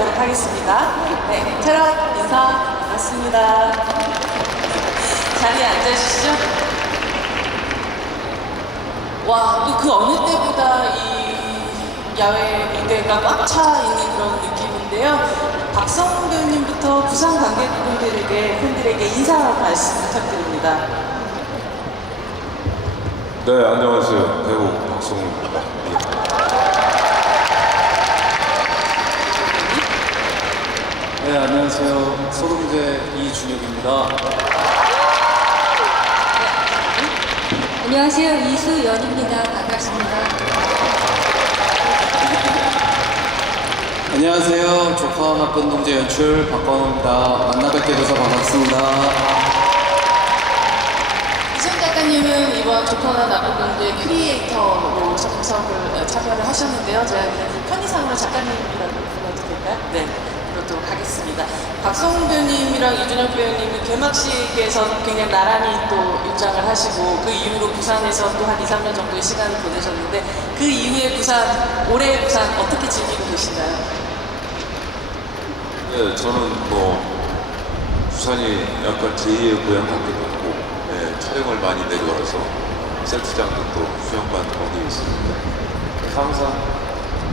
갖도록 하겠습니다. 네, 체력 인사 반갑습니다. 자리에 앉아주시죠. 와, 또 그 어느 때보다 이 야외 무대가 꽉 차 있는 그런 느낌인데요. 박성훈 배우님부터 부산 팬들에게 인사 말씀 부탁드립니다. 네, 안녕하세요. 배우 박성훈입니다. 네, 안녕하세요. 소동재 이준혁입니다. 안녕하세요. 이수연입니다. 반갑습니다. 안녕하세요. 조카 나쁜 동재 연출 박광호입니다. 만나 뵙게 돼서 반갑습니다. 이승 작가님은 이번 조커나 나쁜 건데 크리에이터로 참석을 참여를 하셨는데요. 제가 그냥 편의상으로 작가님이라고 불러도 될까요? 네, 그러도록 하겠습니다. 박성훈 배우님이랑 이준혁 배우님은 개막식에서 굉장히 나란히 또 입장을 하시고 그 이후로 부산에서 또 한 2, 3년 정도의 시간을 보내셨는데 그 이후에 올해의 부산 어떻게 즐기고 계신가요? 네, 저는 부산이 약간 제2의 고향 같기도 하고, 네, 촬영을 많이 내려와서 셀프장도 또 수영관 거기 있습니다. 그래서 항상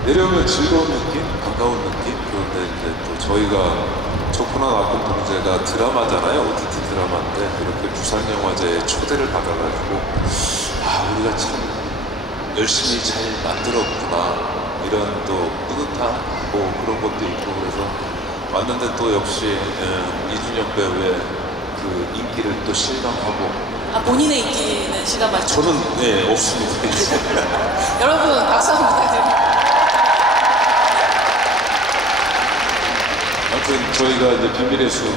내려오면 즐거운 느낌, 반가운 느낌. 그런데 이제 또 저희가 조커나 나쁜 동재가 드라마잖아요. OTT 드라마인데 이렇게 부산 영화제에 초대를 받아가지고 우리가 참 열심히 잘 만들었구나 이런 또 뿌듯한 그런 것도 있고 그래서 왔는데 또 역시 이준혁 배우의 그 인기를 또 실감하고. 본인의 인기는 시간 맞죠? 저는 네 없습니다. 여러분 박수 한번 부탁드립니다. 아무튼 저희가 이제 비밀의 숲 1,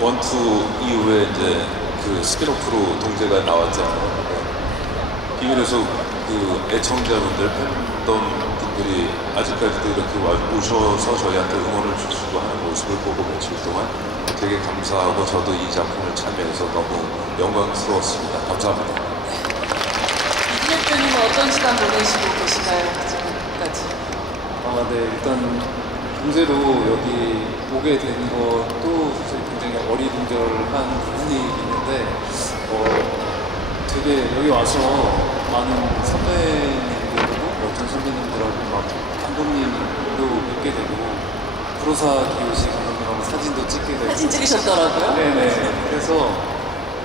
2 이후에 이제 그 스피노프로 동재가 나왔잖아요. 비밀의 숲 그 애청자분들, 팬덤 분들이 아직까지도 이렇게 오셔서 저희한테 응원을 주시고 하는 모습을 보고 며칠 동안 되게 감사하고 저도 이 작품을 참여해서 너무 영광스러웠습니다. 감사합니다. 이준혁 배우님은 어떤 시간 보내시고 계신가요? 지금까지? 네, 일단 동재로 여기 오게 된 것도 사실 굉장히 어리둥절한 부분이 있는데 되게 여기 와서 많은 선배님들하고 어떤 선배님들하고 막 감독님도 뵙게 되고 프로사 기요시 감독님하고 사진도 찍게 되고 사진 찍으셨더라고요. 네네. 그래서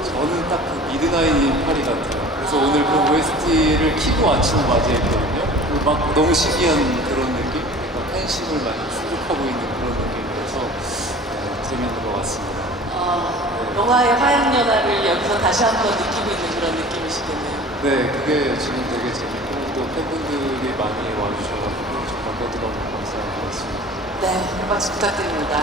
저는 딱 그 미드나잇인 파리 같아요. 그래서 오늘 그 OST를 키고 아침을 맞이했거든요. 막 너무 신기한 그런 느낌? 그러니까 팬심을 많이 수족하고 있는 그런 느낌이라서 재밌는 것 같습니다. 영화의 화양연화를 여기서 다시 한번 느끼고 있는 그런 느낌이시겠네요. 네, 그게 지금 되게 재밌고 또 팬분들이 많이 와주셔가지고 저도 너무 감사한 것 같습니다. 네, 한 박수 부탁드립니다.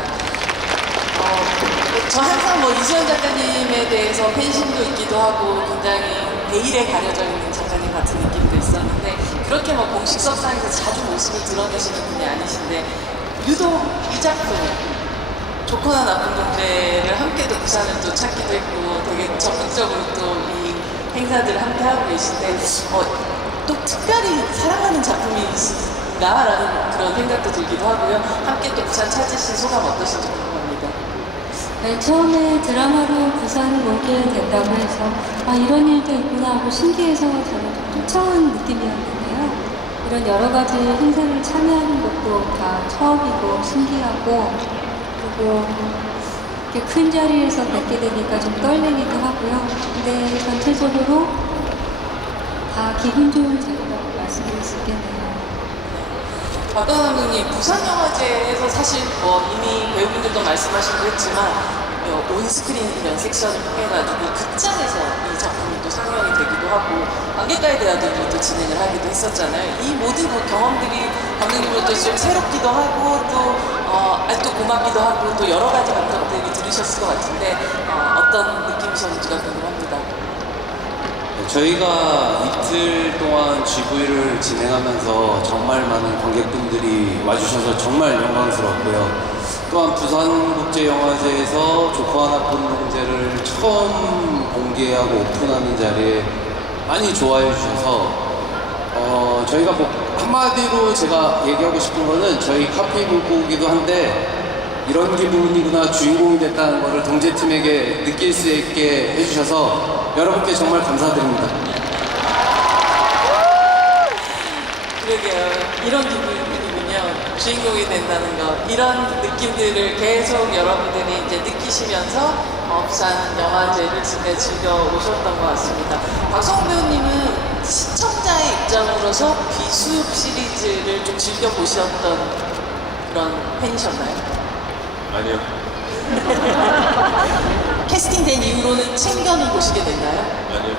저 항상 이수연 작가님에 대해서 팬심도 있기도 하고 굉장히 베일에 가려져 있는 작가님 같은 느낌도 있었는데 그렇게 공식석상에서 자주 모습을 드러내시는 분이 아니신데 유독 이 작품 조커나 나쁜 동재를 함께 또 부산을 또 찾기도 했고 되게 적극적으로 또 이 행사들을 함께 하고 계신데 또 특별히 사랑하는 작품이신가라는 그런 생각도 들기도 하고요. 함께 또 부산 찾으신 소감 어떠신지 궁금합니다. 네, 처음에 드라마로 부산을 오게 된다고 해서 이런 일도 있구나 하고 신기해서 저는 좀 쫓아온 느낌이었는데요. 이런 여러 가지 행사를 참여하는 것도 다 처음이고 신기하고 그리고 이렇게 큰 자리에서 뵙게 되니까 좀 떨리기도 하고요. 근데 전체적으로 다 기분 좋은 자리라고 말씀드릴 수 있겠네요. 박광호 감독님, 부산영화제에서 사실 이미 배우분들도 말씀하시고 했지만 온스크린이라는 섹션을 통해가지고 극장에서 이 작품이 또 상영이 되기도 하고 관객과의 대화들도 또 진행을 하기도 했었잖아요. 이 모든 경험들이 감독님으로도 좀 새롭기도 하고 또 아직도 고맙기도 하고 또 여러 가지 감정들이 들으셨을 것 같은데 어떤 느낌이셨는지가 궁금합니다. 저희가 이틀 동안 GV를 진행하면서 정말 많은 관객분들이 와주셔서 정말 영광스럽고요. 또한 부산국제영화제에서 조커와 나쁜 동재를 처음 공개하고 오픈하는 자리에 많이 좋아해 주셔서 저희가 뭐 한마디로 제가 얘기하고 싶은 거는 저희 카피 문구기도 한데 이런 기분이구나 주인공이 됐다는 거를 동제팀에게 느낄 수 있게 해주셔서 여러분께 정말 감사드립니다. 그러게요. 이런 기분이군요. 주인공이 된다는 거. 이런 느낌들을 계속 여러분들이 이제 느끼시면서 부산 영화제를 지금 즐겨 오셨던 것 같습니다. 박성훈 배우님은 시청자의 입장으로서 비숲 시리즈를 좀 즐겨 보셨던 그런 팬이셨나요? 아니요. 캐스팅된 이후로는 챙겨는 보시게 됐나요? 아니요.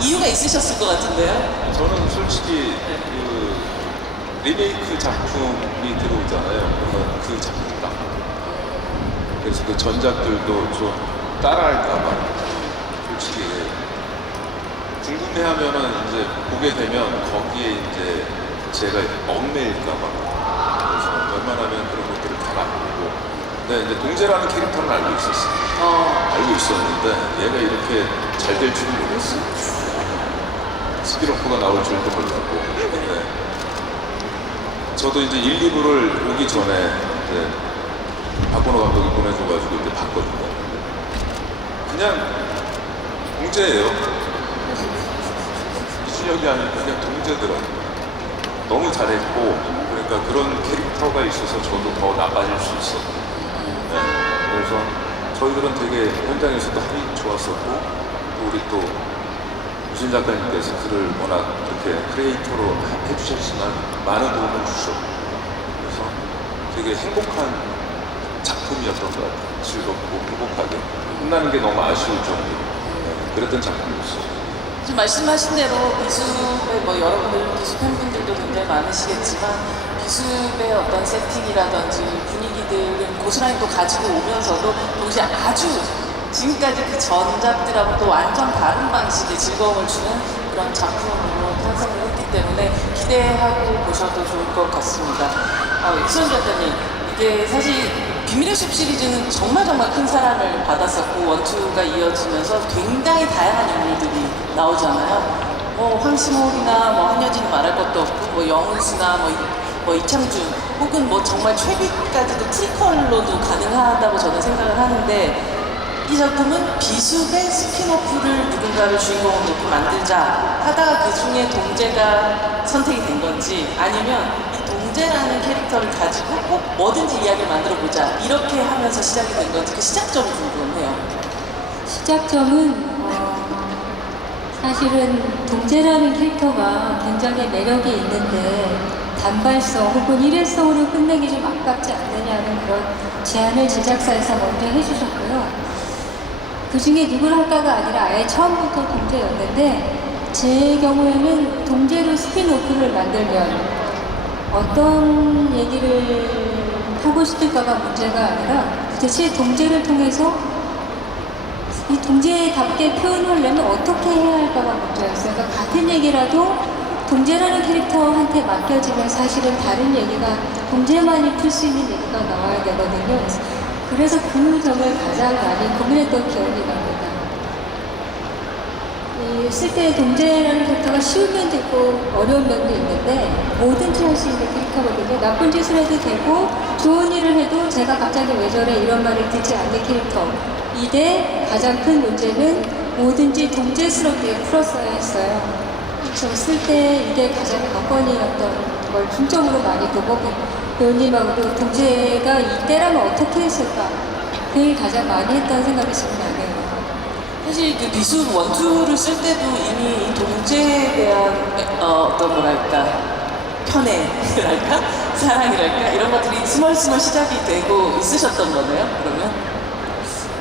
이유가 있으셨을 것 같은데요? 저는 솔직히 그 리메이크 작품이 들어오잖아요. 그러면 그 작품당. 그래서 그 전작들도 좀 따라할까봐 솔직히 궁금해하면은 이제 보게 되면 거기에 이제 제가 얽매일까봐 그래서 웬만하면 그런 것들을 다 안 보고 근데 이제 동재라는 캐릭터는 알고 있었어요. 알고 있었는데 얘가 이렇게 잘 될 줄은 몰랐어요. 스피노프가 나올 줄도 몰랐고 근데 저도 이제 1, 2부를 오기 전에 이제 박건호 감독이 보내줘가지고 이제 봤거든요. 그냥 동재예요. 이준혁이 아니고 그냥 동재더라고요. 너무 잘했고 그러니까 그런 캐릭터가 있어서 저도 더 나빠질 수 있었고 네. 그래서 저희들은 되게 현장에서도 합이 좋았었고 또 우리 또 유진 작가님께서 글을 워낙 이렇게 크리에이터로 해주셨지만 많은 도움을 주셨고 그래서 되게 행복한 작품이었던 것 같아요. 즐겁고 행복하게 끝나는 게 너무 아쉬울 정도로 그랬던 작품이었어요. 지금 말씀하신 대로 비숲의 뭐 여러분들 비숲 팬분들도 굉장히 많으시겠지만 비숲의 어떤 세팅이라든지 분위기들은 고스란히 또 가지고 오면서도 동시에 아주 지금까지 그 전작들하고 또 완전 다른 방식의 즐거움을 주는 그런 작품으로 탄생을 했기 때문에 기대하고 보셔도 좋을 것 같습니다. 이수연 작가님, 이게 사실 비밀의 숲 시리즈는 정말 큰 사랑을 받았었고 원투가 이어지면서 굉장히 다양한 인물들이 나오잖아요. 황심호이나 한여진 말할 것도 없고 영훈수나 이창준 혹은 정말 최비까지도 트리컬로도 가능하다고 저는 생각을 하는데 이 작품은 비숲의 스피노프를 누군가를 주인공으로 놓고 만들자 하다가 그 중에 동재가 선택이 된 건지 아니면 이 동재라는 캐릭터를 가지고 꼭 뭐든지 이야기를 만들어 보자 이렇게 하면서 시작이 된 건지 그 시작점이 궁금해요. 시작점은 사실은 동재라는 캐릭터가 굉장히 매력이 있는데 단발성 혹은 일회성으로 끝내기 좀 아깝지 않느냐는 그런 제안을 제작사에서 먼저 해주셨고요. 그 중에 누굴 할까가 아니라 아예 처음부터 동재였는데 제 경우에는 동재로 스피노프를 만들면 어떤 얘기를 하고 싶을까가 문제가 아니라 도대체 동재를 통해서 이 동재답게 표현하려면 어떻게 해야 할까가 문제였어요. 그러니까 같은 얘기라도 동재라는 캐릭터한테 맡겨지면 사실은 다른 얘기가 동재만이 풀 수 있는 얘기가 나와야 되거든요. 그래서 그 점을 가장 많이 고민했던 기억이 납니다. 쓸 때 동재라는 캐릭터가 쉬운 면도 있고 어려운 면도 있는데 뭐든지 할 수 있는 캐릭터거든요. 나쁜 짓을 해도 되고 좋은 일을 해도 제가 갑자기 왜 저래 이런 말을 듣지 않는 캐릭터. 이대 가장 큰 문제는 뭐든지 동재스럽게 풀었어야 했어요. 저 쓸 때 이게 가장 관건이었던 걸 중점으로 많이 보고 배우님하고도 동재가 이때라면 어떻게 했을까 그게 가장 많이 했다는 생각이 지금 나네요. 사실 그 비숲 원투를 쓸 때도 이미 이 동재에 대한 어떤 편애랄까? 사랑이랄까? 이런 것들이 스멀스멀 시작이 되고 있으셨던 거네요, 그러면?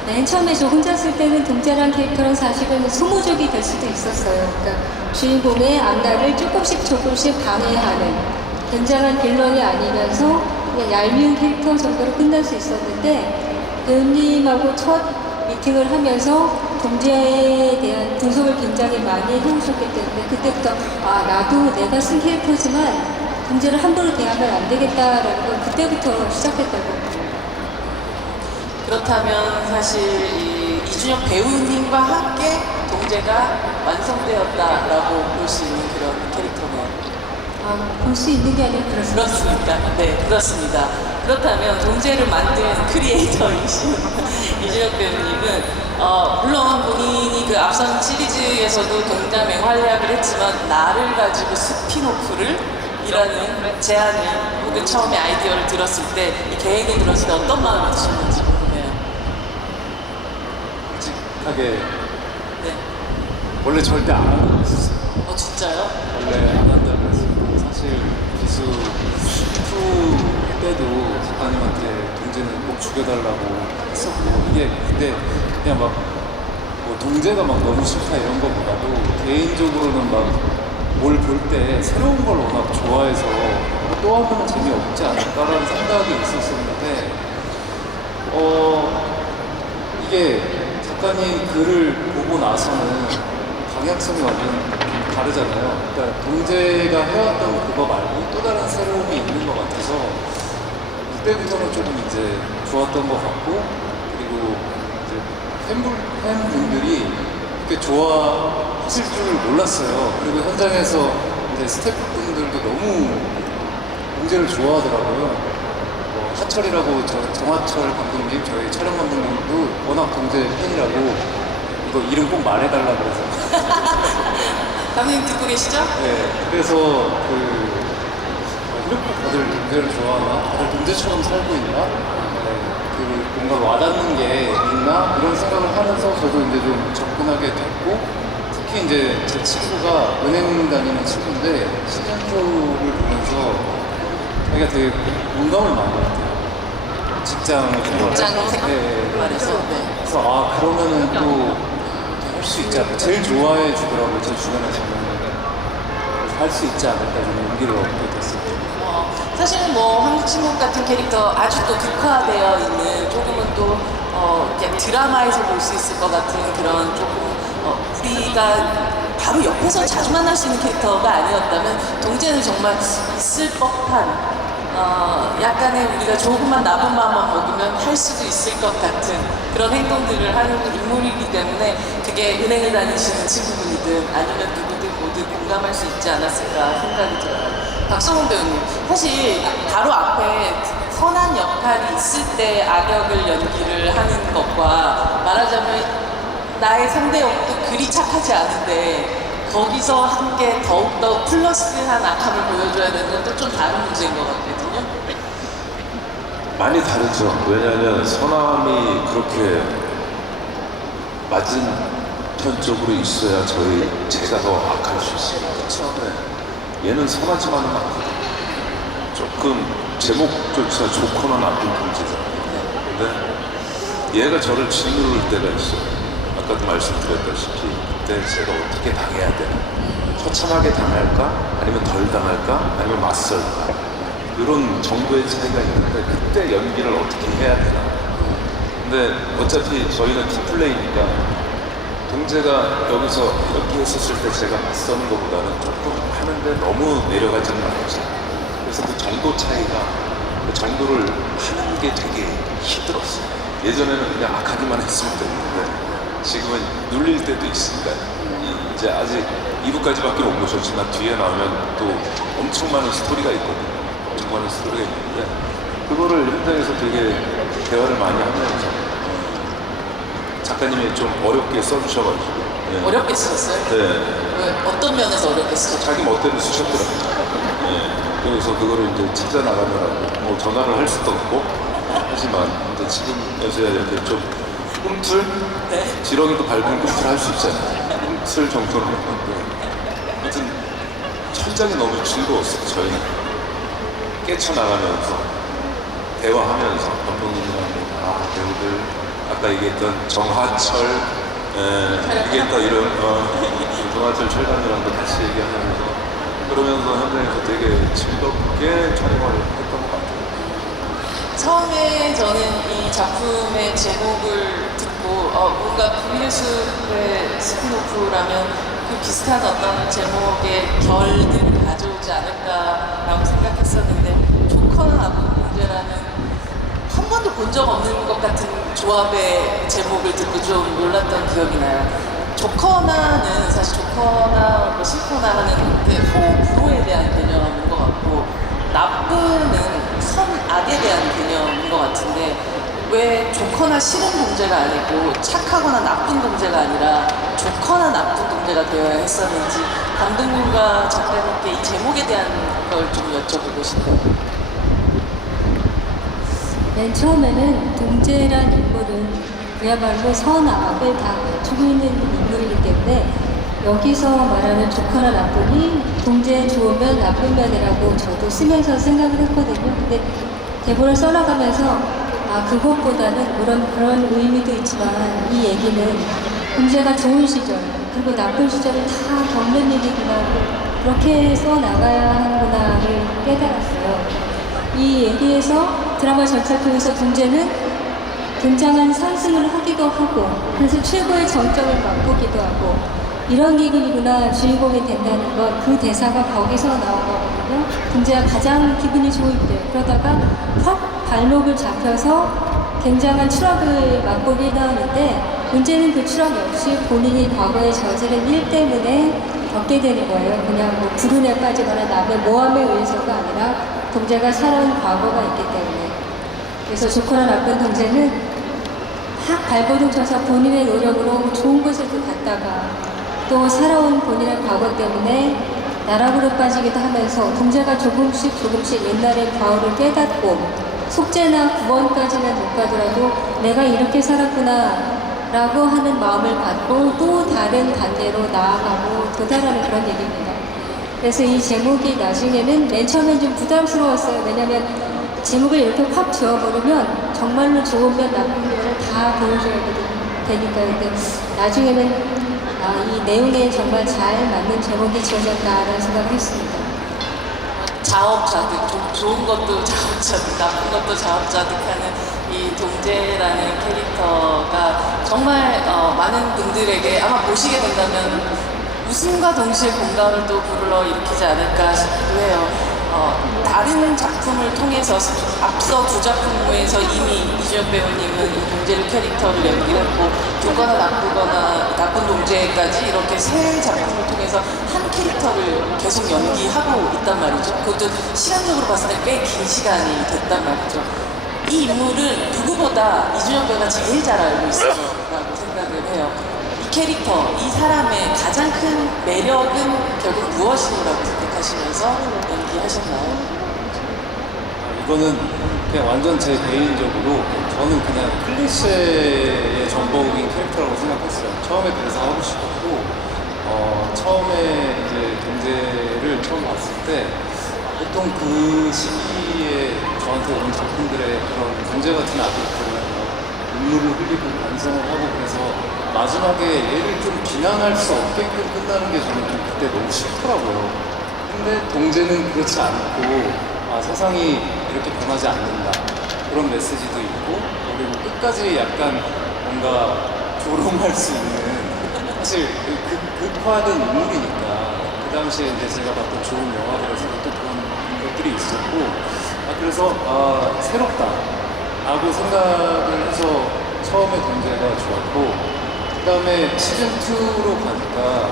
맨 처음에 저 혼자 쓸 때는 동재란 캐릭터는 사실은 소모적이 될 수도 있었어요. 그러니까 주인공의 앞날을 조금씩 방해하는 굉장한 빌런이 아니면서 그냥 얄미운 캐릭터 정도로 끝날 수 있었는데 배우님하고 첫 미팅을 하면서 동재에 대한 분석을 굉장히 많이 해오셨기 때문에 그때부터 나도 내가 쓴 캐릭터지만 동재를 함부로 대하면 안 되겠다라는 걸 그때부터 시작했다고. 그렇다면 사실 이 주준혁 배우님과 함께 동제가 완성되었다라고 볼 수 있는 그런 캐릭터네요. 볼 수 있는 게 아니라 그렇습니까? 네, 그렇습니다. 그렇다면 동제를 만든 크리에이터이신 이준혁 배우님은 물론 본인이 그 앞선 시리즈에서도 굉장히 활약을 했지만 나를 가지고 스피노프를 이라는 제안을 혹은 처음에 아이디어를 들었을 때 이 계획이 들었을 때 어떤 마음이 드셨는지 궁금해요. 솔직하게 네. 원래 절대 안 하는 거였어요. 진짜요? 원래 안 한다고 했어요. 사실 기수 2 때도 작가님한테 동제는 꼭 죽여달라고 했었고 이게 근데 그냥 막 뭐 동제가 막 너무 싫다 이런 거보다도 개인적으로는 막 뭘 볼 때 새로운 걸 워낙 좋아해서 또 하면 재미없지 않을까라는 생각이 있었었는데 이게 작가님 글을 보고 나서는 방향성이 완전 다르잖아요. 그러니까 동제가 해왔던 그거 말고 또 다른 새로움이 있는 것 같아서 그때부터는 조금 이제 좋았던 것 같고 그리고 이제 팬분들이 그렇게 좋아하실 줄 몰랐어요. 그리고 현장에서 이제 스태프분들도 너무 동제를 좋아하더라고요. 하철이라고 정하철 감독님, 저희 촬영 감독님도 워낙 동제 팬이라고 이거 이름 꼭 말해달라고 해서 감독님 듣고 계시죠? 네, 그래서 이렇게 다들 동제를 좋아하나? 다들 동제처럼 살고 있나? 뭔가 와닿는 게 있나? 이런 생각을 하면서 저도 이제 좀 접근하게 됐고 특히 이제 제 친구가 은행 다니는 친구인데 시즌2를 보면서 자기가 되게 공감을 많이 했대요. 직장을 직장으로 네, 말해서 네. 그래서 그러면은 또 할 수 있지 않을까. 제일 좋아해 주더라고요. 제 주변에서는. 할 수 있지 않을까 좀 용기를 얻게 됐습니다. 사실은 뭐 한국 친구 같은 캐릭터 아주 또 극화되어 있는 조금은 또 그냥 드라마에서 볼 수 있을 것 같은 그런 조금 우리가 바로 옆에서 자주 만날 수 있는 캐릭터가 아니었다면 동제는 정말 있을 법한 약간의 우리가 조금만 나쁜 마음만 먹으면 할 수도 있을 것 같은 그런 행동들을 하는 인물이기 때문에 그게 은행을 다니시는 친구분이든 아니면 누구든 모두 공감할 수 있지 않았을까 생각이 들어요. 박성훈 배우님, 사실 바로 앞에 선한 역할이 있을 때 악역을 연기를 하는 것과 말하자면 나의 상대 역도 그리 착하지 않은데 거기서 함께 더욱더 플러스한 악함을 보여줘야 되는 건 또 좀 다른 문제인 것 같거든요. 많이 다르죠. 왜냐하면 선함이 그렇게 맞은 쪽으로 있어야 제가 더 악할 수 있어요. 그렇죠. 네. 얘는 선하지만은 않거든요. 조금 제목조차 좋거나 나쁜 존재잖아요. 근데 얘가 저를 짓누를 때가 있어요. 아까도 말씀드렸다시피 그때 제가 어떻게 당해야 되나. 처참하게 당할까? 아니면 덜 당할까? 아니면 맞설까? 이런 정도의 차이가 있는데 그때 연기를 어떻게 해야 되나. 근데 어차피 저희는 팀플레이니까 동제가 여기서 이렇게 했었을 때 제가 맞서는 것보다는 조금 하는데 너무 내려가지는 않았죠. 그래서 그 정도 차이가 그 정도를 하는 게 되게 힘들었어요. 예전에는 그냥 악하기만 했으면 됐는데 지금은 눌릴 때도 있으니까 이제 아직 2부까지밖에 못 보셨지만 뒤에 나오면 또 엄청 많은 스토리가 있거든요. 엄청 많은 스토리가 있는데 그거를 현장에서 되게 대화를 많이 하면서 작가님이 좀 어렵게 써주셔가지고 네. 어렵게 쓰셨어요? 네. 왜, 어떤 면에서 어렵게 쓰셨어요? 자기 멋대로 쓰셨더라고요. 네. 그래서 그거를 이제 찾아 나가느라고 뭐 전화를 할 수도 없고 하지만 이제 지금에서야 이렇게 좀 꿈틀? 네. 지렁이도 밟은 꿈틀 할 수 있잖아요. 꿈틀 정도는 했는데 아무튼 천장이 너무 즐거웠어요. 저희는 깨쳐나가면서 대화하면서 감독님이랑 배우들 아까 얘기했던 정하철 얘기했던 이런 정하철 철감이랑도 같이 얘기하면서 그러면서 현장에서 되게 즐겁게 촬영을 했던 것 같아요. 처음에 저는 이 작품의 제목을 듣고 뭔가 비밀숲의 스피노프라면 그 비슷한 어떤 제목의 결들을 가져오지 않을까라고 생각했었는데 좋거나 나쁜 문제라는 한 번도 본 적 없는 것 같은 조합의 제목을 듣고 좀 놀랐던 기억이 나요. 좋거나는 사실 좋거나 뭐 싫거나 하는 호불호에 대한 개념인 것 같고, 나쁘는 선악에 대한 개념인 것 같은데, 왜 좋거나 싫은 동제가 아니고 착하거나 나쁜 동제가 아니라 좋거나 나쁜 동제가 되어야 했었는지, 감독님과 작가님께 이 제목에 대한 걸 좀 여쭤보고 싶어요. 맨 처음에는 동재란 인물은 그야말로 선악을 다 갖추고 있는 인물이기 때문에 여기서 말하는 좋거나 나쁘니 동재 좋으면 나쁜 면이라고 저도 쓰면서 생각을 했거든요. 근데 대본을 써나가면서 그것보다는 물론 그런 의미도 있지만 이 얘기는 동재가 좋은 시절 그리고 나쁜 시절을 다 겪는 얘기구나, 그렇게 써나가야 하는구나를 깨달았어요. 이 얘기에서 드라마 전체를 통해서 동재는 굉장한 상승을 하기도 하고, 그래서 최고의 정점을 맛보기도 하고, 이런 기분이구나 주인공이 된다는 건 그 대사가 거기서 나온 거거든요. 동재가 가장 기분이 좋을 때, 그러다가 확 발목을 잡혀서 굉장한 추락을 맛보게 나오는데, 문제는 그 추락 역시 본인이 과거에 저지른 일 때문에 겪게 되는 거예요. 그냥 뭐 불운에 빠지거나 남의 모함에 의해서가 아니라 동재가 살아온 과거가 있기 때문에. 그래서 좋거나 나쁜 동재는 확 발버둥 쳐서 본인의 노력으로 좋은 곳에도 갔다가 또 살아온 본인의 과거 때문에 나락으로 빠지기도 하면서 동재가 조금씩 옛날의 과오를 깨닫고 속죄나 구원까지는 못 가더라도 내가 이렇게 살았구나 라고 하는 마음을 갖고 또 다른 단계로 나아가고 도달하는 그런 얘기입니다. 그래서 이 제목이 나중에는 맨 처음엔 좀 부담스러웠어요. 왜냐면 제목을 이렇게 확 지어버리면 정말로 좋은 면 나쁜 면을 다 보여줘야 되니까요. 근데 나중에는 이 내용에 정말 잘 맞는 제목이 지어졌다라는 생각을 했습니다. 자업자득, 좋은 것도 자업자득, 나쁜 것도 자업자득 하는 이 동재라는 캐릭터가 정말 많은 분들에게 아마 보시게 된다면 웃음과 동시에 공감을 또 불러일으키지 않을까 싶기도 해요. 다른 작품을 통해서 앞서 두 작품에서 이미 이주연 배우님은 이 동재 캐릭터를 연기했고, 좋거나 나쁘거나 나쁜 동재까지 이렇게 세 작품을 통해서 한 캐릭터를 계속 연기하고 있단 말이죠. 그것도 시간적으로 봤을 때 꽤 긴 시간이 됐단 말이죠. 이 인물을 누구보다 이주연 배우가 제일 잘 알고 있어라고 생각을 해요. 이 캐릭터, 이 사람의 가장 큰 매력은 결국 무엇이라고 생각하시면서 연기하셨나요? 이거는 그냥 완전 제 개인적으로 저는 그냥 클리셰의 전복인 캐릭터라고 생각했어요. 처음에 그래서 하고 싶었고, 처음에 이제 동재를 처음 봤을 때 보통 그 시기에 저한테 오는 작품들의 그런 동재 같은 아들들은 눈물을 흘리고 반성을 하고, 그래서 마지막에 얘를 좀 비난할 수 없게끔 끝나는 게 저는 좀 그때 너무 싫더라고요. 근데 동재는 그렇지 않고 세상이 이렇게 변하지 않는다, 그런 메시지도 있고, 그리고 끝까지 약간 뭔가 조롱할 수 있는, 사실 극화된 인물이니까 그 당시에 이제 제가 봤던 좋은 영화들에서 또 그런 것들이 있었고, 그래서 새롭다 라고 생각을 해서 처음에 동재가 좋았고, 그 다음에 시즌2로 가니까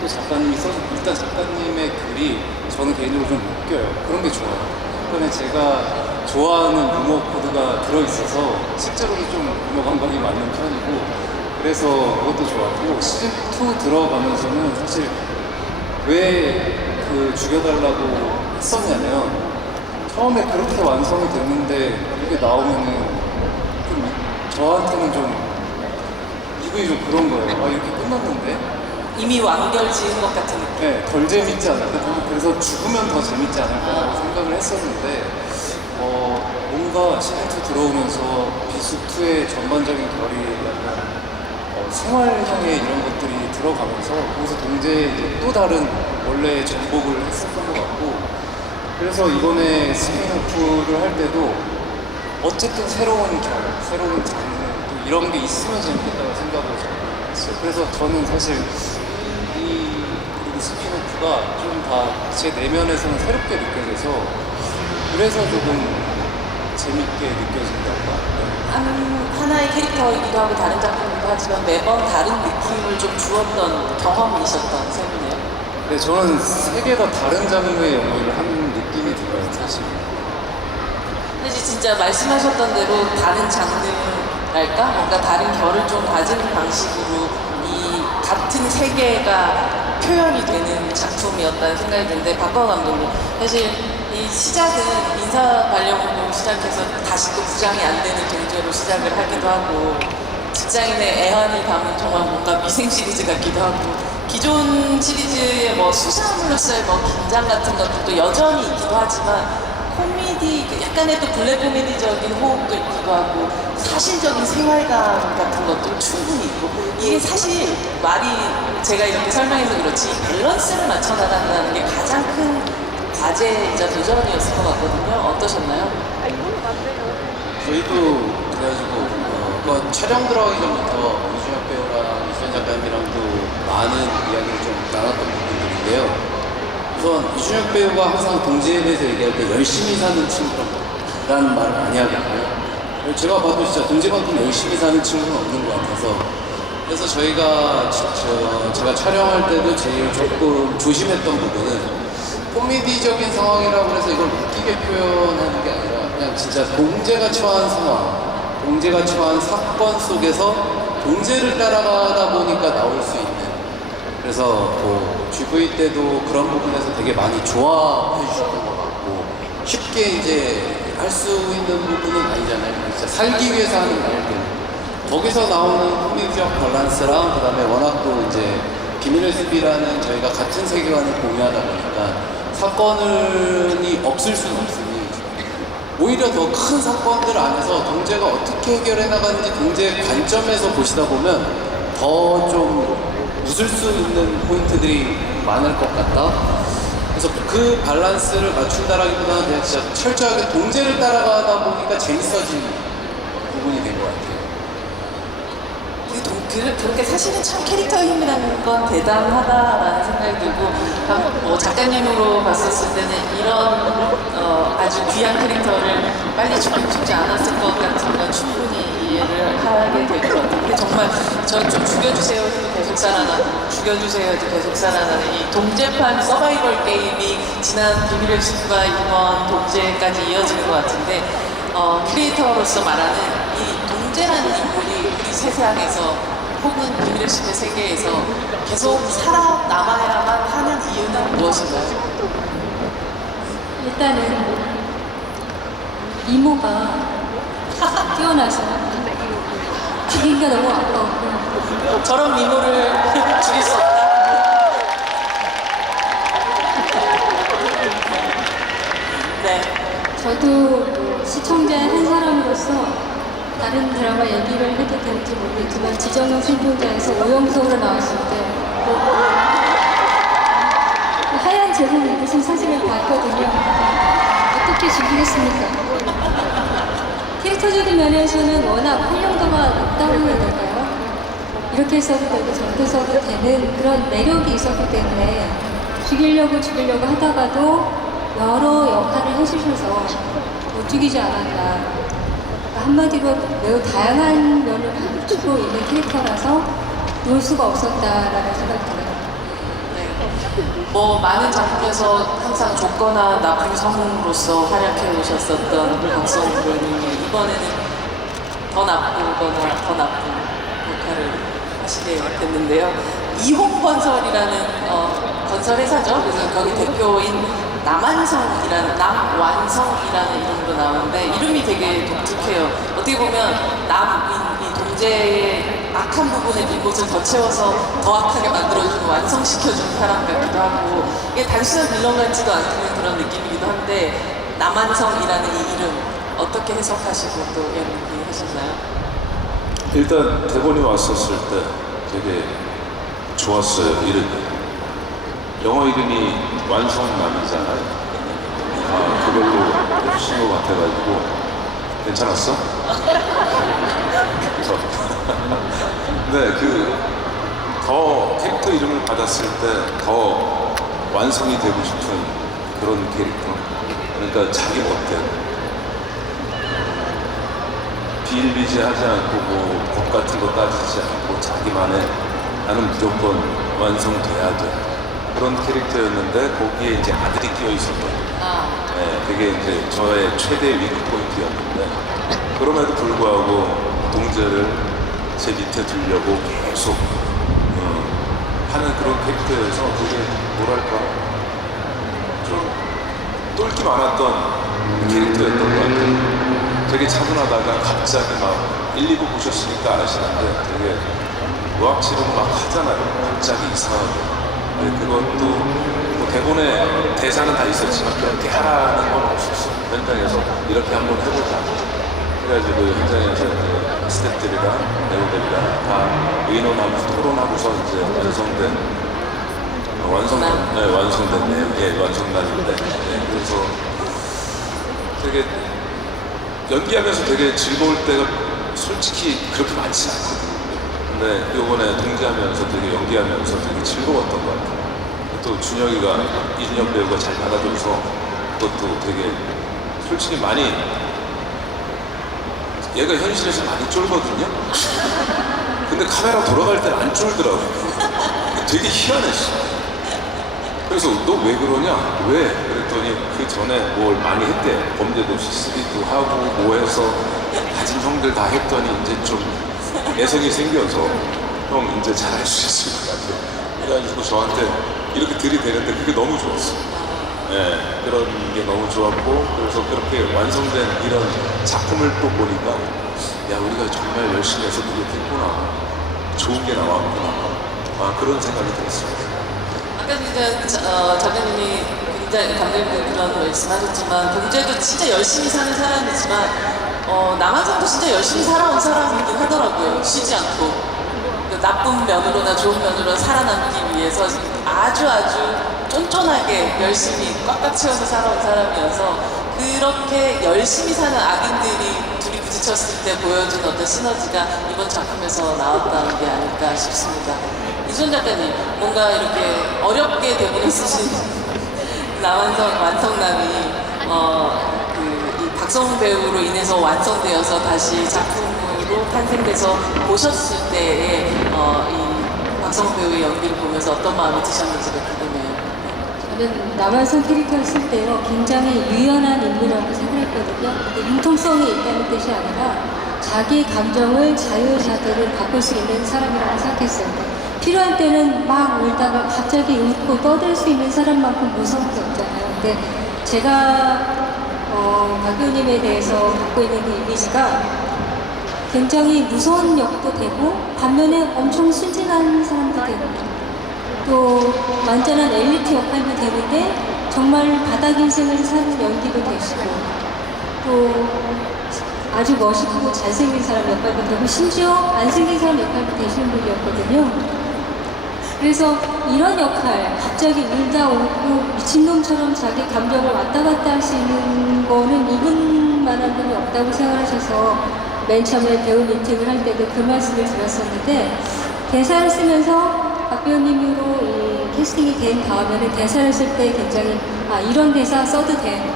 또 작가님이 일단 작가님의 글이 저는 개인적으로 좀 웃겨요. 그런 게 좋아요. 그다음에 제가 좋아하는 유머 코드가 들어있어서 실제로도 좀 유머 감각이 맞는 편이고, 그래서 그것도 좋았고, 시즌2 들어가면서는 사실 왜 그 죽여달라고 했었냐면, 처음에 그렇게 완성이 됐는데 이게 나오면은 좀 저한테는 좀 기분이 좀 그런 거예요. 이렇게 끝났는데? 이미 완결 지은 것 같은 느낌. 네, 덜 재밌지 않을까? 그래서 죽으면 더 재밌지 않을까라고 생각을 했었는데, 뭔가 시즌2 들어오면서 비수2의 전반적인 결이 약간 생활형의 이런 것들이 들어가면서 거기서 동재의 이제 또 다른 원래의 전복을 했었던 것 같고, 그래서 이번에 스피노프를 할 때도 어쨌든 새로운 결, 새로운 장르, 또 이런 게 있으면 재밌겠다고 생각을 했어요. 그래서 저는 사실 그리고 스피노프가 좀 다 제 내면에서는 새롭게 느껴져서, 그래서 조금 재밌게 느껴진달까? 하나의 캐릭터이기도 하고 다른 작품이기도 하지만 매번 다른 느낌을 좀 주었던 경험이셨던 셈이네요. 네, 저는 세 개 다 다른 장르의 영화를 하는 느낌이 들어요, 사실. 사실 진짜 말씀하셨던 대로 다른 장르랄까? 뭔가 다른 결을 좀 가진 방식으로 이 같은 세계가 표현이 되는 작품이었다는 생각이 드는데, 박광 감독님, 사실 이 시작은 인사 발령으로 시작해서 다시 또 부장이 안 되는 동제로 시작을 하기도 하고, 직장인의 애환을 담은 정말 뭔가 미생 시리즈 같기도 하고, 기존 시리즈의 뭐 수사물로서의 뭐 긴장 같은 것도 여전히 있기도 하지만, 코미디, 약간의 또 블랙 코미디적인 호흡도 있기도 하고, 사실적인 생활감 같은 것도 충분히 있고, 이게 사실 말이 제가 이렇게 설명해서 그렇지 밸런스를 맞춰 나간다는 게 가장 큰 과제이자 도전이었을 것 같거든요. 어떠셨나요? 저희도 그래가지고 촬영 들어가기 전부터 이준혁 배우랑 이수연 작가님이랑도 많은 이야기를 좀 나눴던 부분들인데요. 우선 이준혁 배우가 항상 동지에 대해서 얘기할 때 열심히 사는 친구라는 말을 많이 하거든요. 제가 봐도 진짜 동지만큼 열심히 사는 친구는 없는 것 같아서, 그래서 저희가 제가 촬영할 때도 제일 조금 조심했던 부분은 코미디적인 상황이라고 해서 이걸 웃기게 표현하는 게 아니라 그냥 진짜 동제가 처한 상황, 동제가 처한 사건 속에서 동제를 따라가다 보니까 나올 수 있는, 그래서 뭐 GV 때도 그런 부분에서 되게 많이 좋아해 주셨던 것 같고, 쉽게 이제 할 수 있는 부분은 아니잖아요. 진짜 살기 위해서 하는 말들, 거기서 나오는 코미디적 밸런스랑 그다음에 워낙 또 이제 비밀의 숲이라는 저희가 같은 세계관을 공유하다 보니까 사건이 없을 수는 없으니, 오히려 더 큰 사건들 안에서 동제가 어떻게 해결해 나가는지 동제의 관점에서 보시다 보면 더 좀 웃을 수 있는 포인트들이 많을 것 같다. 그래서 그 밸런스를 맞춘다라기보다는 그냥 진짜 철저하게 동제를 따라가다 보니까 재밌어진 부분이 된 것 같아요. 그렇게 사실은 참 캐릭터의 힘이라는 건 대단하다라는 생각이 들고, 뭐 작가님으로 봤었을 때는 이런 아주 귀한 캐릭터를 빨리 죽지 않았을 것 같은 건 충분히 이해를 하게 될 것 같아요. 근데 정말 저 좀 죽여주세요 해도 계속 살아나고, 죽여주세요 해도 계속 살아나는 이 동제판 서바이벌 게임이 지난 비밀의 숲과 이번 동제까지 이어지는 것 같은데, 크리에이터로서 말하는 이 동제라는 인물이 우리 세상에서 혹은 비밀의 숲의 세계에서 계속 살아남아야만 하는 이유는 무엇인가요? 일단은 이모가 뛰어나서 죽이기가 너무 아까웠고, 저런 미모를 죽일 수 없다. 네. 저도 시청자의 한 사람으로서 다른 드라마 얘기를 해도 되는지 모르겠지만, 지정형 생존자에서 오영석으로 나왔을 때 그 하얀 제복 입으신 사진을 봤거든요. 어떻게 죽이겠습니까? 캐릭터적인 면에서는 워낙 활용도가 높다고 해야 될까요? 이렇게 해서도 되고 저렇게 해서도 되는 그런 매력이 있었기 때문에 죽이려고 하다가도 여러 역할을 해주셔서 못 죽이지 않았나. 한마디로 매우 다양한 면을 갖추고 있는 캐릭터라서 놓을 수가 없었다라는 생각이 들어요. 뭐 많은 작품에서 항상 좋거나 나쁜 성우로서 활약해 오셨었던 박성우 배우님이 이번에는 더 나쁘거나 더 나쁜 역할을 하시게 됐는데요. 이홍건설이라는 건설 회사죠. 그래서 거기 대표인 남완성이라는 이름으로 나오는데, 이름이 되게 독특해요. 어떻게 보면 이 동제의 악한 부분의 빛곳을 더 채워서 더 악하게 만들어주는, 완성시켜주는 사람 같기도 하고, 이게 단순한 빌런 같지도 않은 그런 느낌이기도 한데, 남완성이라는 이 이름 어떻게 해석하시고 또 얘기하셨나요? 일단 대본이 왔었을 때 되게 좋았어요. 이름이. 영어 이름이 완성남이잖아요. 그걸로 해주신 것 같아가지고 괜찮았어? 네, 더 캐릭터 이름을 받았을 때 더 완성이 되고 싶은 그런 캐릭터. 그러니까 자기 멋대로 비일비재하지 않고 뭐 법 같은 거 따지지 않고 자기만의 나는 무조건 완성돼야 돼 그런 캐릭터였는데 거기에 이제 아들이 끼어 있었거든요. 네, 그게 이제 저의 최대 위크 포인트였는데 그럼에도 불구하고 동재를 제 밑에 두려고 계속 하는 그런 캐릭터여서 그게 뭐랄까 좀 똘끼 많았던 캐릭터였던 것 같아요. 되게 차분하다가 갑자기 막 1, 2부 보셨으니까 아시는데 되게 의학치료를 막 하잖아요. 갑자기 이상하게. 네, 그것도 뭐 대본에 대사는 다 있었지만 그렇게 하라는 건 없었어. 현장에서 이렇게 한번 해보자. 그래가지고 현장에서 이제 스태프들이랑 배우들이랑 다 의논하면서 토론하고서 이제 완성된 내용, 완성났는데 그래서 되게 연기하면서 되게 즐거울 때가 솔직히 그렇게 많지 않거든요. 근데 이번에 동지하면서 되게 연기하면서 되게 즐거웠던 것 같아요. 또 준혁이가 이준혁 배우가 잘 받아줘서 그것도 되게 솔직히 많이 얘가 현실에서 많이 쫄거든요. 근데 카메라 돌아갈 때는 안 쫄더라고요. 되게 희한했어. 그래서 너 왜 그러냐? 왜? 그랬더니 그 전에 뭘 많이 했대. 범죄도 CCTV도 하고 뭐 해서 가진 형들 다 했더니 이제 좀 애성이 생겨서 형 이제 잘할 수 있을 것 같아. 그래가지고 저한테 이렇게 들이대는데 그게 너무 좋았어. 네, 그런 게 너무 좋았고 그래서 그렇게 완성된 이런 작품을 또 보니까 야 우리가 정말 열심히 해서 그게 됐구나. 좋은 게 나왔구나. 그런 생각이 들었습니다. 아까 진짜 작가님이 굉장히 감독님 그런 말씀하셨지만 동재도 진짜 열심히 사는 사람이지만 남한성도 진짜 열심히 살아온 사람이긴 하더라고요. 쉬지 않고 그 나쁜 면으로나 좋은 면으로 살아남기 위해서 아주 쫀쫀하게 열심히 꽉꽉 채워서 살아온 사람이어서 그렇게 열심히 사는 악인들이 둘이 부딪혔을 때 보여준 어떤 시너지가 이번 작품에서 나왔다는 게 아닐까 싶습니다. 이준 작가님, 뭔가 이렇게 어렵게 대본을 쓰신 완성남이 이 박성훈 배우로 인해서 완성되어서 다시 작품으로 탄생돼서 보셨을 때의 이 박성훈 배우의 연기를 보면서 어떤 마음이 드셨는지가 궁금해요. 저는 남한성 캐릭터를 쓸 때요 굉장히 유연한 인물이라고 생각했거든요. 근데 융통성이 있다는 뜻이 아니라 자기 감정을 자유자재로 바꿀 수 있는 사람이라고 생각했어요. 필요할 때는 막 울다가 갑자기 웃고 떠들 수 있는 사람만큼 무서운 게 없잖아요. 근데 제가 박교님에 대해서 갖고 있는 그 이미지가 굉장히 무서운 역도 되고 반면에 엄청 순진한 사람도 되고 또 완전한 엘리트 역할도 되는데 정말 바닥 인생을 사는 연기도 되시고 또 아주 멋있고 잘생긴 사람 역할도 되고 심지어 안 생긴 사람 역할도 되시는 분이었거든요. 그래서 이런 역할, 갑자기 울다 울고 미친놈처럼 자기 감정을 왔다 갔다 할 수 있는 거는 이분만한 분이 없다고 생각하셔서 맨 처음에 배우 미팅을 할 때도 그 말씀을 드렸었는데 대사를 쓰면서 박 배우님으로 이 캐스팅이 된 다음에는 대사를 쓸 때 굉장히 이런 대사 써도 돼.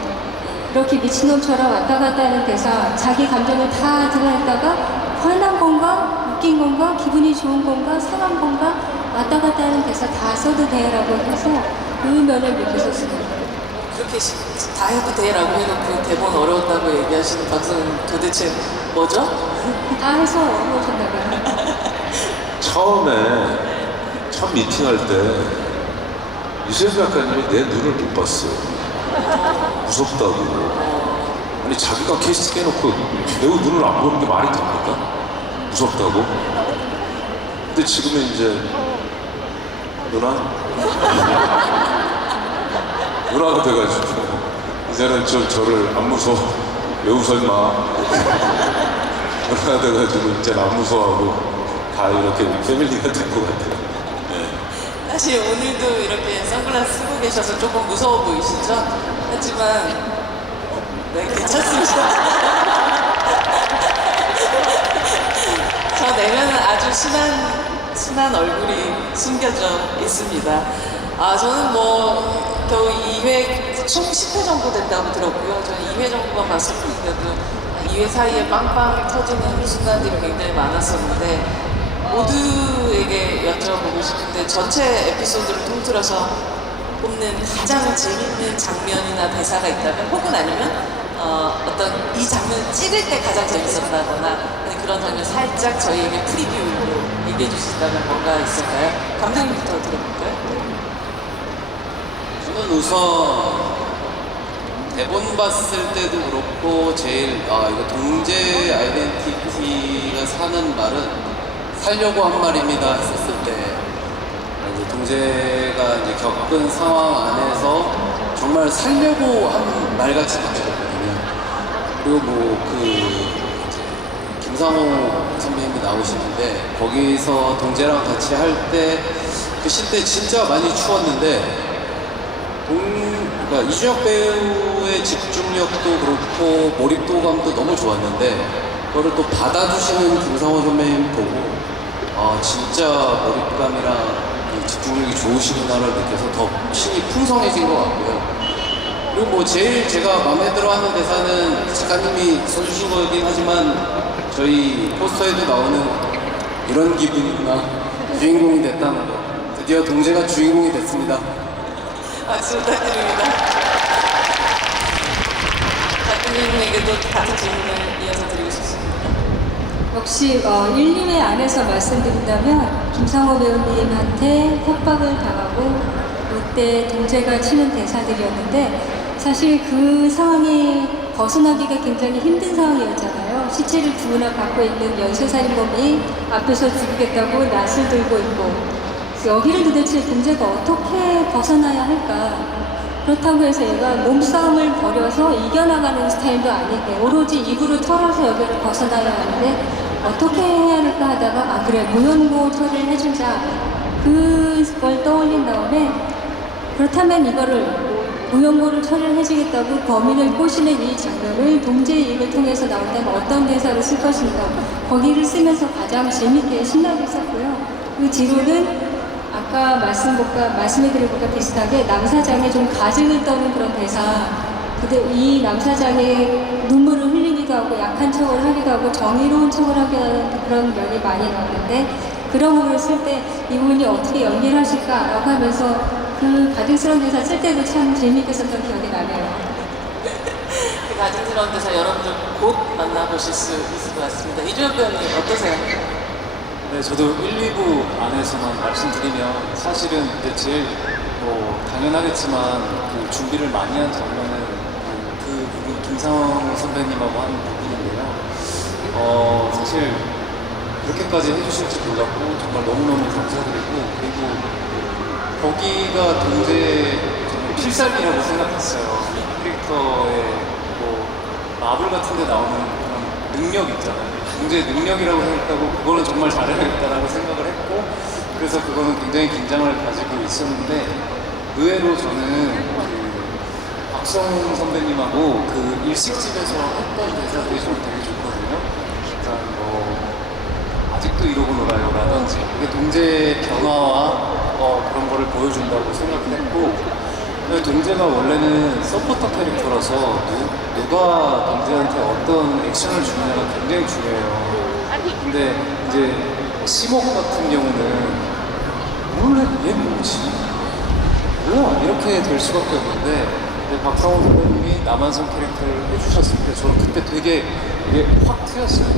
이렇게 미친놈처럼 왔다 갔다 하는 대사, 자기 감정을 다 드러냈다가 화난 건가? 웃긴 건가? 기분이 좋은 건가? 상한 건가? 왔다 갔다 하는 대사 다 써도 돼라고 해서 그 면을 느끼셨습니다. 그렇게 다 해도 돼라고 해놓고 대본 어려웠다고 얘기하시는 박성훈 도대체 뭐죠? 다 해서 어려우셨다고요? 처음에 첫 미팅할 때 유세수 작가님이 내 눈을 못 봤어요. 무섭다고. 아니 자기가 캐스팅 해놓고 배우 눈을 안 보는 게 말이 됩니까? 무섭다고. 근데 지금은 이제 누나가 돼가지고 이제는 저를 안 무서워. 왜 웃어 임마. 누나가 돼가지고 이제는 안 무서워하고 다 이렇게 패밀리가 된 것 같아요. 네. 사실 오늘도 이렇게 선글라스 쓰고 계셔서 조금 무서워 보이시죠? 하지만 네, 괜찮습니다. 저 내면은 아주 순한 얼굴이 숨겨져 있습니다. 저는 겨우 2회, 총 10회 정도 된다고 들었고요. 저는 2회 정도만 봤을 뿐인데도 기회 사이에 빵빵 터지는 순간들이 굉장히 많았었는데 모두에게 여쭤보고 싶은데 전체 에피소드를 통틀어서 뽑는 가장 재밌는 장면이나 대사가 있다면 혹은 아니면 어떤 이 장면을 찍을 때 가장 재밌었다거나 아니 그런 장면 살짝 저희에게 프리뷰로 얘기해 주신다면 뭔가 있을까요? 감독님부터 들어볼까요? 저는 우선 대본 봤을 때도 그렇고 제일 이거 동재 아이덴티티가 사는 말은 살려고 한 말입니다 했었을 때 이제 동재가 이제 겪은 상황 안에서 정말 살려고 한 말같이 느껴졌거든요. 그리고 김상호 선배님이 나오시는데 거기서 동재랑 같이 할 때 그 시대 진짜 많이 추웠는데 그러니까 이준혁 배우의 집중력도 그렇고 몰입도감도 너무 좋았는데 그거를 또 받아주시는 김상호 선배님 보고 진짜 몰입감이랑 이 집중력이 좋으시구나를 느껴서 더 신이 풍성해진 것 같고요. 그리고 제일 제가 마음에 들어하는 대사는 작가님이 써주신 거긴 하지만 저희 포스터에도 나오는 이런 기분이구나, 주인공이 됐다는 거. 드디어 동재가 주인공이 됐습니다. 박수 부탁드립니다. 작가님에게도 같은 질문을 이어서 드리고 싶습니다. 역시 1, 2회 안에서 말씀드린다면 김상호 배우님한테 협박을 당하고 롯데 동재가 치는 대사들이었는데 사실 그 상황이 벗어나기가 굉장히 힘든 상황이었잖아요. 시체를 두나 갖고 있는 연쇄살인범이 앞에서 죽이겠다고 낫을 들고 있고 여기를 도대체 동재가 어떻게 벗어나야 할까? 그렇다고 해서 얘가 몸싸움을 벌여서 이겨나가는 스타일도 아닌데 오로지 입으로 털어서 여기를 벗어나야 하는데 어떻게 해야 할까 하다가 그래 무연고 처리를 해주자 그걸 떠올린 다음에 그렇다면 이거를 무연고를 처리를 해주겠다고 범인을 꼬시는 이 장면을 동재의 입을 통해서 나온다면 어떤 대사를 쓸 것인가 거기를 쓰면서 가장 재밌게 신나게 썼고요. 그 뒤로는 아까 말씀해드린 것과 비슷하게 남사장에 좀 가증을 떠는 그런 대사 근데 이 남사장에 눈물을 흘리기도 하고 약한 척을 하기도 하고 정의로운 척을 하기도 하는 그런 면이 많이 나오는데 그런 부분을 쓸 때 이분이 어떻게 연기를 하실까라고 하면서 그 가증스러운 대사 쓸 때도 참 재미있게 썼던 기억이 나네요. 그 가증스러운 데서 여러분들 곧 만나보실 수 있을 것 같습니다. 이준혁 배우님 어떠세요? 네, 저도 1, 2부 안에서만 말씀드리면 사실은 이제 제일 당연하겠지만 그 준비를 많이 한 장면은 그 부분 김상호 선배님하고 하는 부분인데요. 사실 그렇게까지 해주실지 몰랐고 정말 너무너무 감사드리고 그리고 거기가 동재 정말 필살기라고 생각했어요. 이 캐릭터의 마블 같은 데 나오는 그런 능력 있잖아요. 동재 능력이라고 생각하고 그거는 정말 잘해야겠다라고 생각을 했고 그래서 그거는 굉장히 긴장을 가지고 있었는데 의외로 저는 그 박성훈 선배님하고 그 일식집에서 했던 대사들이 저는 되게 좋거든요. 그러니까 아직도 이러고 놀아요라든지 그게 동재의 변화와 그런 거를 보여준다고 생각했고 동재가 원래는 서포터 캐릭터라서 누가 동재한테 어떤 액션을 주느냐가 굉장히 중요해요. 근데 이제 심옥 같은 경우는 몰래 얘 뭐지? 뭐야? 이렇게 될 수밖에 없는데 박상호 선배님이 남한성 캐릭터를 해주셨을 때 저는 그때 되게 이게 확 트였어요.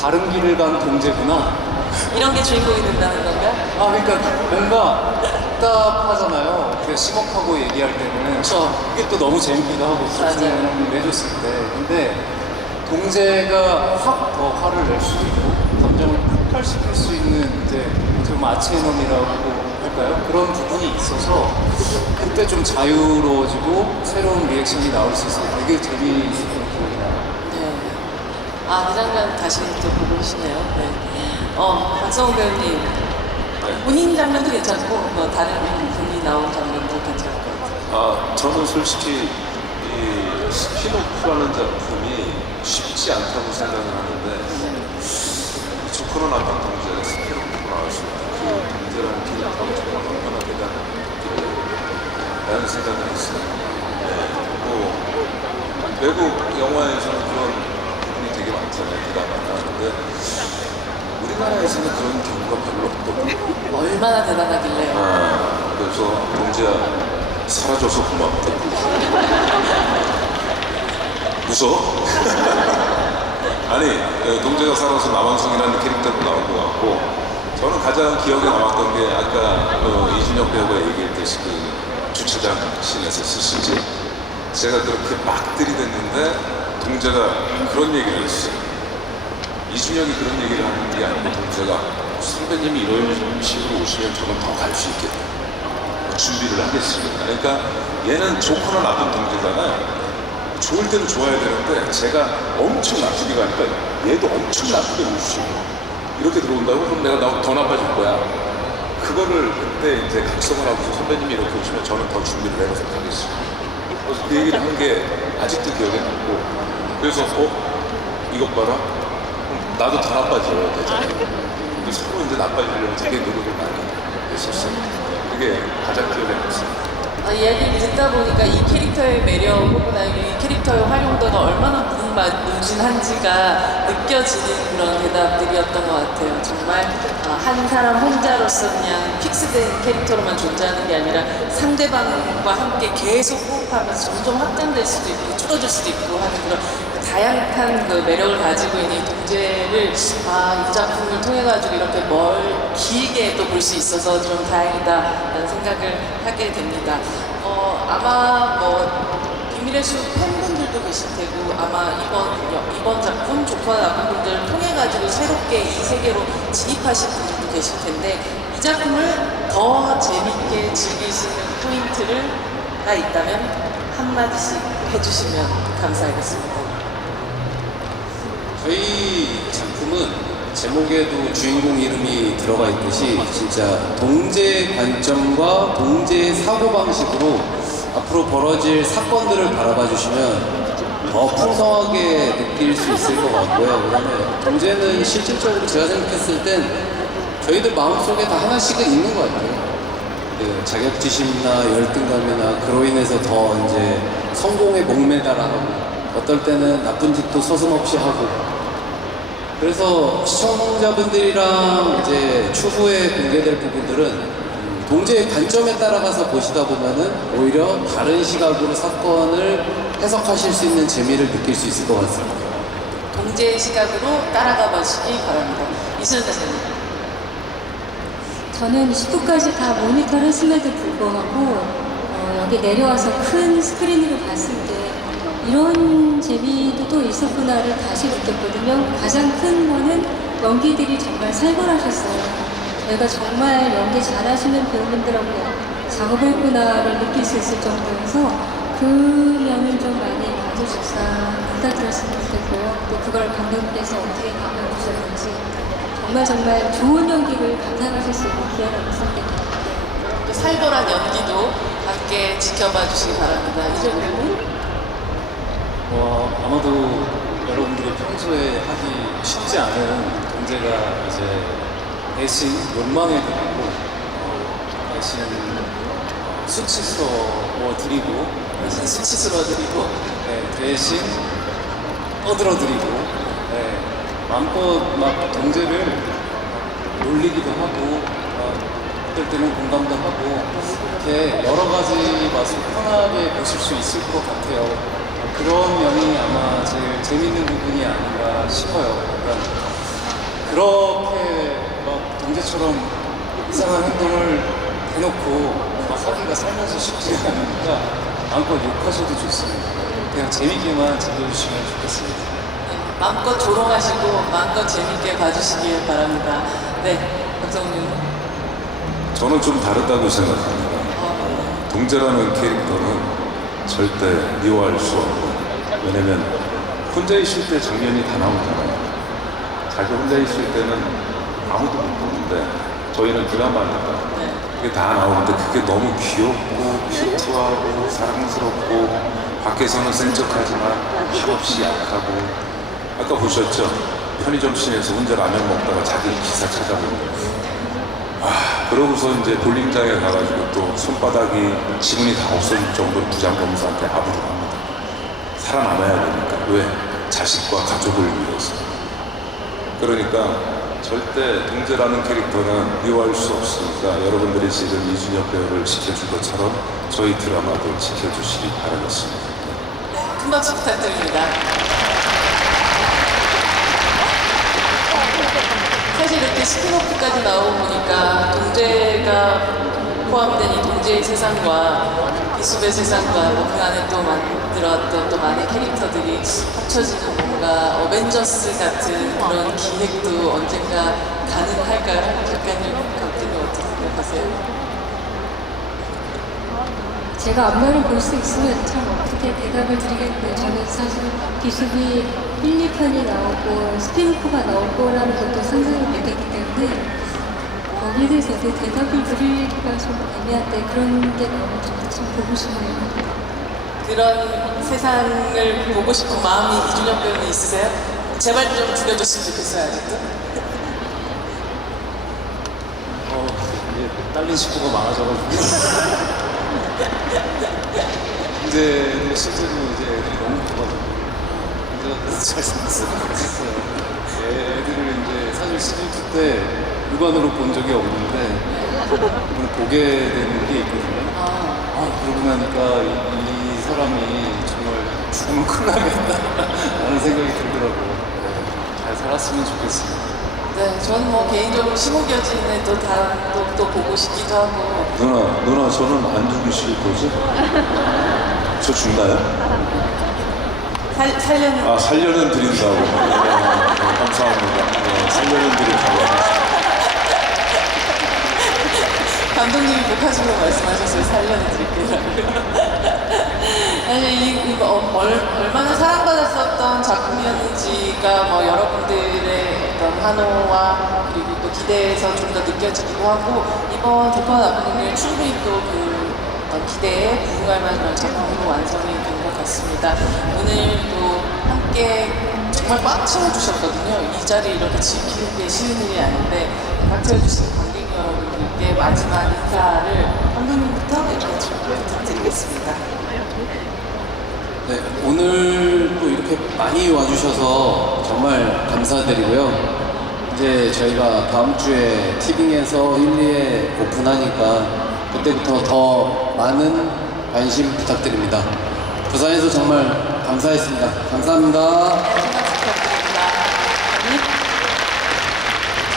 다른 길을 간 동재구나. 이런 게 주인공이 된다는 건가요? 그러니까 뭔가 답답하잖아요. 그 심혹하고 얘기할 때는. 그렇죠. 그게 또 너무 재밌기도 하고 설명을 해줬을 때. 근데 동재가 확 더 화를 낼 수도 있고 감정을 폭발시킬 수 있는 이제 좀 아체놈이라고 할까요? 그런 부분이 있어서 그때 좀 자유로워지고 새로운 리액션이 나올 수 있어서 되게 재미있었던 기억이 나요. 네. 그 장면 다시 또 보고 싶네요. 네. 박성훈 배우님 본인 장면도 괜찮고 다른 분이 나온 장면도 괜찮을 것 같아요. 저는 솔직히 이 스피노프라는 작품이 쉽지 않다고 생각을 하는데 조커는 아까 동재가 스피노프로 나왔습니다. 그 동재라는 캐릭터가 정말 얼마나 대단한 라는 생각을 했어요. 외국 영화에서는 그런 부분이 되게 많잖아요. 드라마나. 근데 우리나라에서는 그런 경우가 별로 없거든요. 얼마나 대단하길래요. 아, 그래서 동재야 사라져서 고맙다. 웃어? 아니, 동재가 살아서 남한성이라는 캐릭터도 나온 것 같고, 저는 가장 기억에 남았던 게 아까 이준혁 배우가 얘기했듯이 그 주차장 씬에서 쓰시지, 제가 그렇게 막 들이댔는데 동재가 그런 얘기를 했어요. 이준혁이 그런 얘기를 하는 게 아니고 동재가 선배님이 이런 식으로 오시면 저는 더 갈 수 있겠다, 준비를 하겠습니다. 그러니까 얘는 좋거나 나쁜 동재잖아요. 좋을 때는 좋아야 되는데 제가 엄청 나쁘게 가니까 얘도 엄청 나쁘게 오시고 이렇게 들어온다고? 그럼 내가 더 나빠질 거야. 그거를 그때 이제 각성을 하고서 선배님이 이렇게 오시면 저는 더 준비를 해서 가겠습니다. 그래서 그 얘기를 한 게 아직도 기억에 남고, 그래서 이것 봐라? 그럼 나도 더 나빠져야 되잖아요. 근데 서로 이제 나빠지려고 되게 노력을 많이 했었어요. 그게 가장 기억에 남습니다. 이야기를 듣다 보니까 이 캐릭터의 매력 혹은 이 캐릭터의 활용도가 얼마나 무궁무진한지가 느껴지는 그런 대답들이었던 것 같아요. 정말 한 사람 혼자로서 그냥 픽스된 캐릭터로만 존재하는 게 아니라 상대방과 함께 계속 호흡하면서 점점 확장될 수도 있고 줄어들 수도 있고 하는 그런 다양한 그 매력을 가지고 있는 이 동재를 이 작품을 통해 가지고 이렇게 길게 또 볼 수 있어서 좀 다행이다라는 생각을 하게 됩니다. 아마 비밀의 숲 팬분들도 계실 테고 아마 이번 작품 좋거나 나쁜 분들을 통해 가지고 새롭게 이 세계로 진입하실 분들도 계실 텐데, 이 작품을 더 재밌게 즐기시는 포인트가 있다면 한마디씩 해주시면 감사하겠습니다. 저희 작품은 제목에도 주인공 이름이 들어가 있듯이 진짜 동재의 관점과 동재의 사고방식으로 앞으로 벌어질 사건들을 바라봐 주시면 더 풍성하게 느낄 수 있을 것 같고요. 그다음에 동재는 실질적으로 제가 생각했을 땐 저희들 마음속에 다 하나씩은 있는 것 같아요. 그 자격지심이나 열등감이나 그로 인해서 더 이제 성공에 목매달아하고 어떨 때는 나쁜 짓도 서슴없이 하고, 그래서 시청자분들이랑 이제 추후에 공개될 부분들은 동재의 관점에 따라가서 보시다 보면은 오히려 다른 시각으로 사건을 해석하실 수 있는 재미를 느낄 수 있을 것 같습니다. 동재의 시각으로 따라가 보시기 바랍니다. 이순 선생님. 저는 10부까지 다 모니터를 했음에도 불구하고 여기 내려와서 큰 스크린으로 봤을 때 이런 재미도 또 있었구나를 다시 느꼈거든요. 가장 큰 거는 연기들이 정말 살벌하셨어요. 저희가 정말 연기 잘하시는 배우분들하고 작업을 했구나를 느낄 수 있을 정도여서 그 면을 좀 많이 봐주셨다 부탁드렸으면 좋겠고요. 또 그걸 감독님께서 어떻게 감독주셨는지 정말 좋은 연기를 감상하실 수 있는 기회라고 생각합니다. 또 살벌한 연기도 함께 지켜봐 주시기 바랍니다. 이정훈. 아마도 여러분들이 평소에 하기 쉽지 않은 동재가 이제 대신 욕망에 드리고 대신 수치스러워 드리고 대신 수치스러워 드리고 대신 떠들어드리고 마음껏 막 동재를 놀리기도 하고 어떨 때는 공감도 하고 이렇게 여러 가지 맛을 편하게 보실 수 있을 것 같아요. 그런 면이 아마 제일 재밌는 부분이 아닌가 싶어요. 그러니까 그렇게 막 동재처럼 이상한 행동을 해놓고 막 하기가 살면서 쉽지 않으니까 마음껏 욕하셔도 좋습니다. 그냥 재밌게만 즐겨주시면 좋겠습니다. 마음껏 조롱하시고 마음껏 재밌게 봐주시길 바랍니다. 네, 박정훈. 저는 좀 다르다고 생각합니다. 동재라는 캐릭터는 절대 미워할 수 없고, 왜냐면 혼자 있을 때 장면이 다 나오잖아요. 자기 혼자 있을 때는 아무도 못 보는데 저희는 드라마니까 그게 다 나오는데 그게 너무 귀엽고 큐트하고 사랑스럽고, 밖에서는 센 척하지만 한없이 약하고, 아까 보셨죠? 편의점 씬에서 혼자 라면 먹다가 자기 기사 찾아보는 그러고서 이제 볼링장에 가가지고 또 손바닥이 지문이 다 없어질 정도로 부장검사한테 아부를 합니다. 살아남아야 되니까. 왜? 자식과 가족을 위해서. 그러니까 절대 동재라는 캐릭터는 미워할 수 없으니까 여러분들이 지금 이준혁 배우를 지켜준 것처럼 저희 드라마도 지켜주시기 바라겠습니다. 큰 박수 부탁드립니다. 사실 이렇게 스피노프까지 나오고 보니까 동재가 포함된 이 동재의 세상과 기습의 세상과 그 안에 또 만들어왔던 또 많은 캐릭터들이 합쳐지는 뭔가 어벤져스 같은 그런 기획도 언젠가 가능할까요? 작가님, 감독님 어떻게 생각하세요? 제가 앞날을 볼 수 있으면 참 어떻게 대답을 드리겠는데 저는 사실 기습이 1, 2편이 나오고 스피노프가 나올 거라는 것도 상상을 못했기 때문에 거기에 대해서 어떻게 대답을 드리기가 좀 애매한데 그런 게 나오면 참 보고 싶네요. 그런 세상을 보고 싶은 마음이 이준혁 배우는 있으세요? 제발 좀 죽여줬으면 좋겠어요, 아직도. 이제 딸린 식구가 많아져가지고 이제 실제로 이제 애들이 너무 커가지고 이제 잘생겼어요. 애들을 이제 사실 시즌 2 때 육안으로 본 적이 없는데 오늘 보게 되는 게 있거든요. 그러고 나니까 이 사람이 정말 죽으면 큰일 나겠다 라는 생각이 들더라고요. 잘 살았으면 좋겠습니다. 네, 저는 뭐 개인적으로 심호겨진에 또 보고 싶기도 하고. 누나 저는 안 죽이실 거지? 저 죽나요? 살려는. 살려는 드린다고. 감사합니다. 살려는 드린다고. 감독님이 목하시고 말씀하셨어요. 살려드릴게요. 사실 얼마나 사랑받았었던 작품이었는지가 뭐 여러분들의 어떤 환호와 그리고 또 기대에서 좀 더 느껴지기도 하고 이번 도파 나쁜님이 충분히 또 그 기대에 부응할 만한 작품으로 완성이 된 것 같습니다. 오늘도 함께 정말 꽉 채워주셨거든요. 이 자리 이렇게 지키는 게 쉬운 일이 아닌데 꽉 채워주신 관객 여러분들께 마지막 인사를 감독님부터 이렇게 부탁드리겠습니다. 네, 오늘 또 이렇게 많이 와주셔서 정말 감사드리고요. 이제 저희가 다음 주에 티빙에서 1, 2회 오픈하니까 그때부터 더 많은 관심 부탁드립니다. 부산에서 정말 감사했습니다. 감사합니다. 마지막 부탁드립니다.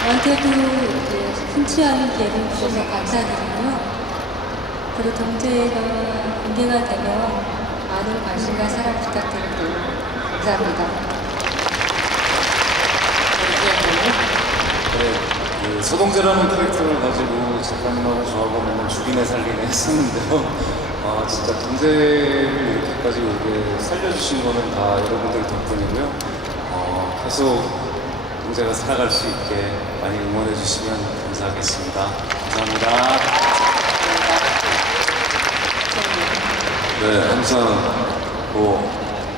저한테도 이렇게 흔치 않은 기회를 주셔서 감사드리고요. 그리고 동재가 공개가 되면 많은 관심과 사랑 부탁드립니다. 감사합니다. 그 서동재라는 캐릭터를 가지고 작가님하고 저하고 맨날 죽이네 살리네 했었는데요. 진짜 동재를 이렇게까지 오게 살려주신 거는 다 여러분들 덕분이고요. 계속 동재가 살아갈 수 있게 많이 응원해 주시면 감사하겠습니다. 감사합니다. 네, 항상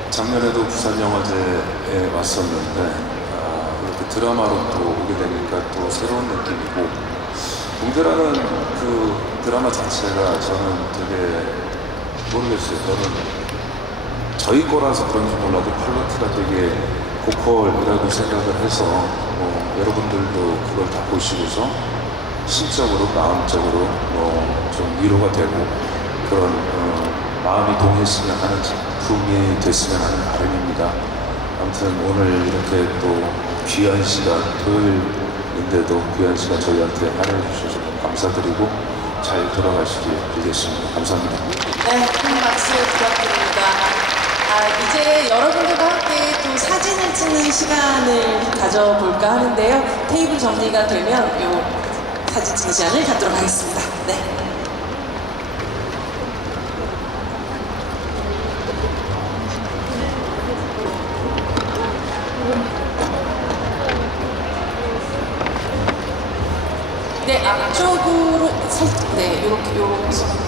작년에도 부산영화제에 왔었는데 이렇게 드라마로 또 오게 되니까 또 새로운 느낌이고 동재라는 그 드라마 자체가 저는 되게 모르겠어요. 저는 저희 거라서 그런지 몰라도 퀄리티가 되게 고퀄이라고 생각을 해서 여러분들도 그걸 다 보시고서 심적으로 마음적으로 좀 위로가 되고 그런 마음이 동했으면 하는 작품이 됐으면 하는 바람입니다. 아무튼 오늘 이렇게 또 귀한 시간, 토요일인데도 귀한 시간 저희한테 할애해 주셔서 감사드리고 잘 돌아가시길 빌겠습니다. 감사합니다. 네, 큰 박수 부탁드립니다. 이제 여러분들과 함께 또 사진을 찍는 시간을 가져볼까 하는데요. 테이블 정리가 되면 이 사진 찍는 시간을 갖도록 하겠습니다. 네. 네, 앞쪽으로 살짝, 네, 요렇게.